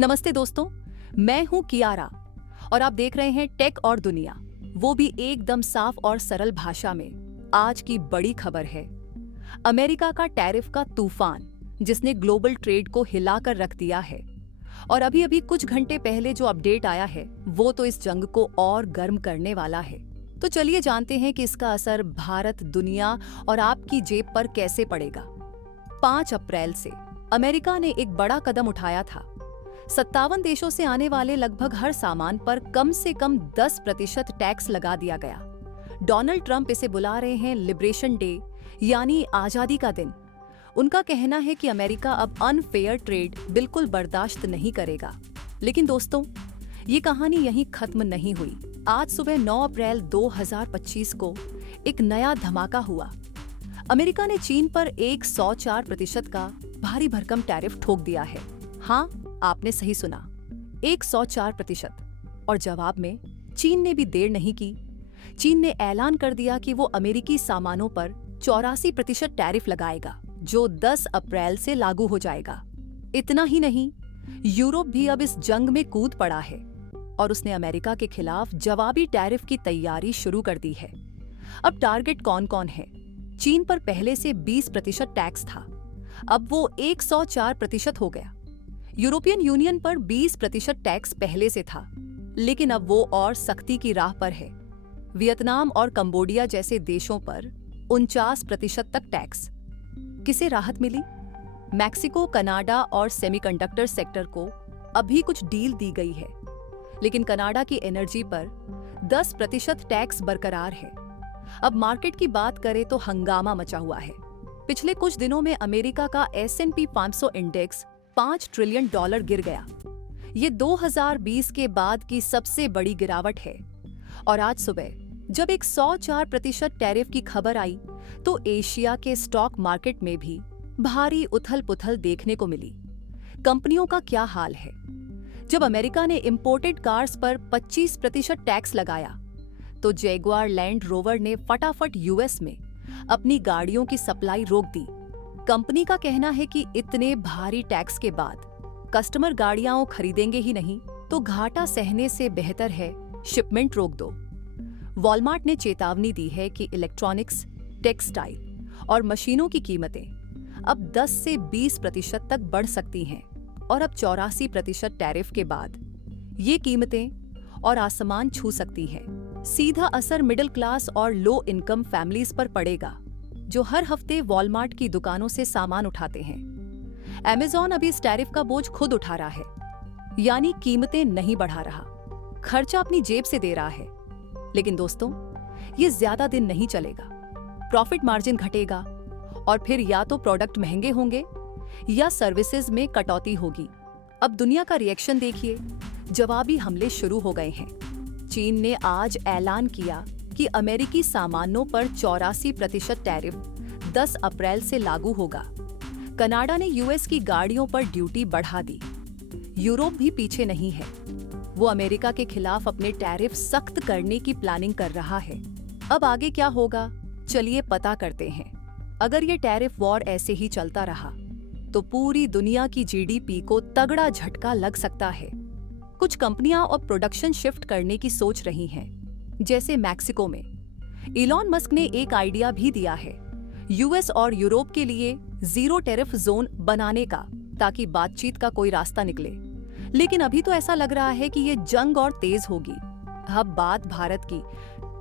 नमस्ते दोस्तों, मैं हूं कियारा और आप देख रहे हैं टेक और दुनिया, वो भी एकदम साफ और सरल भाषा में। आज की बड़ी खबर है अमेरिका का टैरिफ का तूफान, जिसने ग्लोबल ट्रेड को हिलाकर रख दिया है। और अभी अभी कुछ घंटे पहले जो अपडेट आया है वो तो इस जंग को और गर्म करने वाला है। तो चलिए जानते हैं कि इसका असर भारत, दुनिया और आपकी जेब पर कैसे पड़ेगा। 5 अप्रैल से अमेरिका ने एक बड़ा कदम उठाया था। 57 देशों से आने वाले लगभग हर सामान पर कम से कम 10% टैक्स लगा दिया गया। डोनाल्ड ट्रंप इसे बुला रहे हैं लिबरेशन डे, यानी आजादी का दिन। उनका कहना है कि अमेरिका अब अनफेयर ट्रेड बिल्कुल बर्दाश्त नहीं करेगा। लेकिन दोस्तों, ये कहानी यहीं खत्म नहीं हुई। आज सुबह 9 अप्रैल 2025 को एक नया धमाका हुआ। अमेरिका ने चीन पर 104% का भारी भरकम टैरिफ ठोक दिया है। हाँ, आपने सही सुना, 104%। और जवाब में चीन ने भी देर नहीं की। चीन ने ऐलान कर दिया कि वो अमेरिकी सामानों पर 84% टैरिफ लगाएगा, जो 10 अप्रैल से लागू हो जाएगा। इतना ही नहीं, यूरोप भी अब इस जंग में कूद पड़ा है और उसने अमेरिका के खिलाफ जवाबी टैरिफ की तैयारी शुरू कर दी है। अब टारगेट कौन कौन है? चीन पर पहले से 20% टैक्स था, अब वो 104% हो गया। यूरोपियन यूनियन पर 20% टैक्स पहले से था, लेकिन अब वो और सख्ती की राह पर है। वियतनाम और कंबोडिया जैसे देशों पर 49% तक टैक्स। किसे राहत मिली? मैक्सिको, कनाडा और सेमीकंडक्टर सेक्टर को अभी कुछ डील दी गई है, लेकिन कनाडा की एनर्जी पर 10% टैक्स बरकरार है। अब मार्केट की बात करें तो हंगामा मचा हुआ है। पिछले कुछ दिनों में अमेरिका का S&P 500 इंडेक्स $5 ट्रिलियन गिर गया। ये 2020 के बाद की सबसे बड़ी गिरावट है। और आज सुबह जब 104% टैरिफ की खबर आई तो एशिया के स्टॉक मार्केट में भी भारी उथल-पुथल देखने को मिली। कंपनियों का क्या हाल है? जब अमेरिका ने इंपोर्टेड कार्स पर 25% टैक्स लगाया तो जैगुआर लैंड रोवर ने फटाफट यूएस में अपनी गाड़ियों की सप्लाई रोक दी। कंपनी का कहना है कि इतने भारी टैक्स के बाद कस्टमर गाड़ियां खरीदेंगे ही नहीं, तो घाटा सहने से बेहतर है शिपमेंट रोक दो। वॉलमार्ट ने चेतावनी दी है कि इलेक्ट्रॉनिक्स, टेक्सटाइल और मशीनों की कीमतें अब 10 से 20% तक बढ़ सकती हैं। और अब 84% टैरिफ के बाद ये कीमतें और आसमान छू सकती हैं। सीधा असर मिडिल क्लास और लो इनकम फैमिलीज पर पड़ेगा, जो हर हफ्ते वॉलमार्ट की दुकानों से सामान उठाते हैं। अमेज़न अभी इस टैरिफ का बोझ खुद उठा रहा है, यानी कीमतें नहीं बढ़ा रहा, खर्चा अपनी जेब से दे रहा है। लेकिन दोस्तों, ये ज्यादा दिन नहीं चलेगा। प्रॉफिट मार्जिन घटेगा और फिर या तो प्रोडक्ट महंगे होंगे या सर्विसेज में कटौती होगी। अब दुनिया का रिएक्शन देखिए, जवाबी हमले शुरू हो गए हैं। चीन ने आज ऐलान किया कि अमेरिकी सामानों पर 84% टैरिफ 10 अप्रैल से लागू होगा। कनाडा ने यूएस की गाड़ियों पर ड्यूटी बढ़ा दी। यूरोप भी पीछे नहीं है, वो अमेरिका के खिलाफ अपने टैरिफ सख्त करने की प्लानिंग कर रहा है। अब आगे क्या होगा, चलिए पता करते हैं। अगर ये टैरिफ वॉर ऐसे ही चलता रहा तो पूरी दुनिया की जीडीपी को तगड़ा झटका लग सकता है। कुछ कंपनियां अब प्रोडक्शन शिफ्ट करने की सोच रही हैं, जैसे मैक्सिको में। इलॉन मस्क ने एक आइडिया भी दिया है, यूएस और यूरोप के लिए जीरो टैरिफ जोन बनाने का, ताकि बातचीत का कोई रास्ता निकले। लेकिन अभी तो ऐसा लग रहा है कि ये जंग और तेज होगी। अब बात भारत की,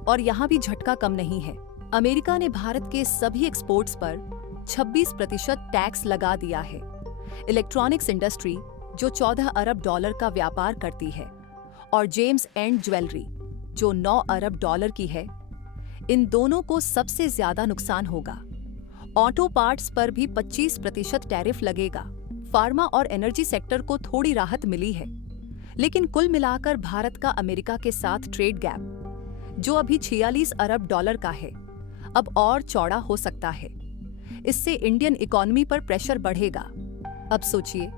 और यहाँ भी झटका कम नहीं है। अमेरिका ने भारत के सभी एक्सपोर्ट्स पर 26% टैक्स लगा दिया है। इलेक्ट्रॉनिक्स इंडस्ट्री, जो $14 अरब का व्यापार करती है, और जेम्स एंड ज्वेलरी, जो $9 अरब की है, इन दोनों को सबसे ज्यादा नुकसान होगा। ऑटो पार्ट्स पर भी 25% टैरिफ लगेगा। फार्मा और एनर्जी सेक्टर को थोड़ी राहत मिली है, लेकिन कुल मिलाकर भारत का अमेरिका के साथ ट्रेड गैप, जो अभी $46 अरब का है, अब और चौड़ा हो सकता है। इससे इंडियन इकोनॉमी पर प्रेशर बढ़ेगा। अब सोचिए,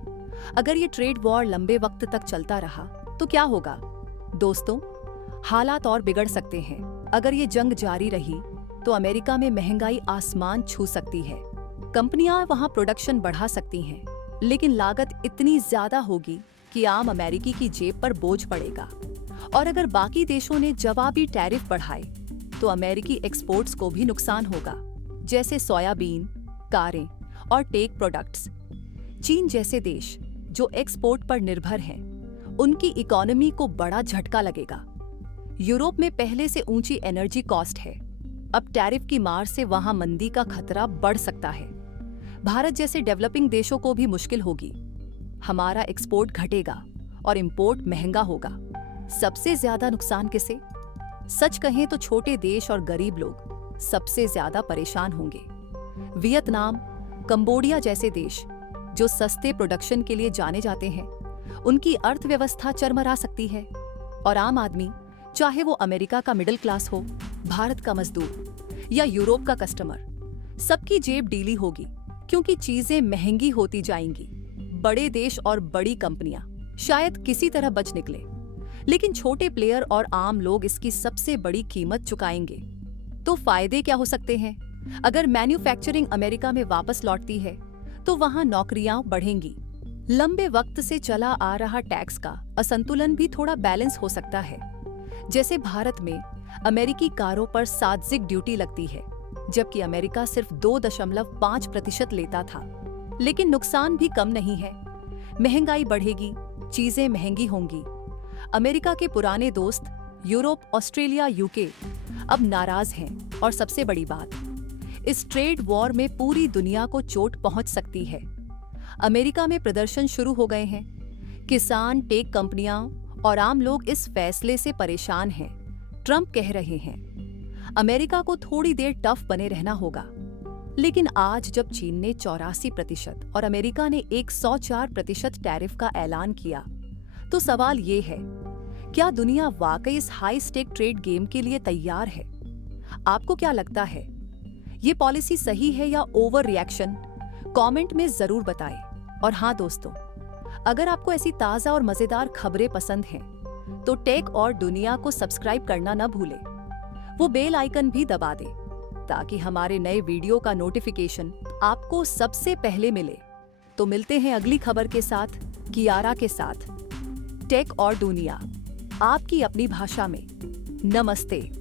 अगर ये ट्रेड वॉर लंबे वक्त तक चलता रहा तो क्या होगा? दोस्तों, हालात और बिगड़ सकते हैं। अगर ये जंग जारी रही तो अमेरिका में महंगाई आसमान छू सकती है। कंपनियां वहां प्रोडक्शन बढ़ा सकती हैं, लेकिन लागत इतनी ज्यादा होगी कि आम अमेरिकी की जेब पर बोझ पड़ेगा। और अगर बाकी देशों ने जवाबी टैरिफ बढ़ाए तो अमेरिकी एक्सपोर्ट्स को भी नुकसान होगा, जैसे सोयाबीन, कारें और टेक प्रोडक्ट्स। चीन जैसे देश जो एक्सपोर्ट पर निर्भर हैं, उनकी इकोनॉमी को बड़ा झटका लगेगा। यूरोप में पहले से ऊंची एनर्जी कॉस्ट है, अब टैरिफ की मार से वहां मंदी का खतरा बढ़ सकता है। भारत जैसे डेवलपिंग देशों को भी मुश्किल होगी। हमारा एक्सपोर्ट घटेगा और इंपोर्ट महंगा होगा। सबसे ज्यादा नुकसान किसे? सच कहें तो छोटे देश और गरीब लोग सबसे ज्यादा परेशान होंगे। वियतनाम, कंबोडिया जैसे देश जो सस्ते प्रोडक्शन के लिए जाने जाते हैं, उनकी अर्थव्यवस्था चरमरा सकती है। और आम आदमी, चाहे वो अमेरिका का मिडिल क्लास हो, भारत का मजदूर या यूरोप का कस्टमर, सबकी जेब ढीली होगी क्योंकि चीजें महंगी होती जाएंगी। बड़े देश और बड़ी कंपनियां शायद किसी तरह बच निकले, लेकिन छोटे प्लेयर और आम लोग इसकी सबसे बड़ी कीमत चुकाएंगे। तो फायदे क्या हो सकते हैं? अगर मैन्युफैक्चरिंग अमेरिका में वापस लौटती है तो वहां नौकरियां बढ़ेंगी। लंबे वक्त से चला आ रहा टैक्स का असंतुलन भी थोड़ा बैलेंस हो सकता है। जैसे भारत में अमेरिकी कारों पर सार्वजनिक ड्यूटी लगती है, जबकि अमेरिका सिर्फ 2.5% लेता था। लेकिन नुकसान भी कम नहीं है। महंगाई बढ़ेगी, चीजें महंगी होंगी। अमेरिका के पुराने दोस्त यूरोप, ऑस्ट्रेलिया, यूके अब नाराज हैं। और सबसे बड़ी बात, इस ट्रेड वॉर में पूरी दुनिया को चोट पहुंच सकती है। अमेरिका में प्रदर्शन शुरू हो गए हैं। किसान, टेक कंपनियां और आम लोग इस फैसले से परेशान हैं। ट्रंप कह रहे हैं अमेरिका को थोड़ी देर टफ बने रहना होगा। लेकिन आज जब चीन ने 84% और अमेरिका ने 104% टैरिफ का ऐलान किया, तो सवाल ये है, क्या दुनिया वाकई इस हाई स्टेक ट्रेड गेम के लिए तैयार है? आपको क्या लगता है, ये पॉलिसी सही है या ओवर रिएक्शन? कमेंट में जरूर बताएं। और हाँ दोस्तों, अगर आपको ऐसी ताजा और मजेदार खबरें पसंद हैं, तो टेक और दुनिया को सब्सक्राइब करना न भूलें। वो बेल आइकन भी दबा दें ताकि हमारे नए वीडियो का नोटिफिकेशन आपको सबसे पहले मिले। तो मिलते हैं अगली खबर के साथ, कियारा के साथ। टेक और दुनिया, आपकी अपनी भाषा में। नमस्ते।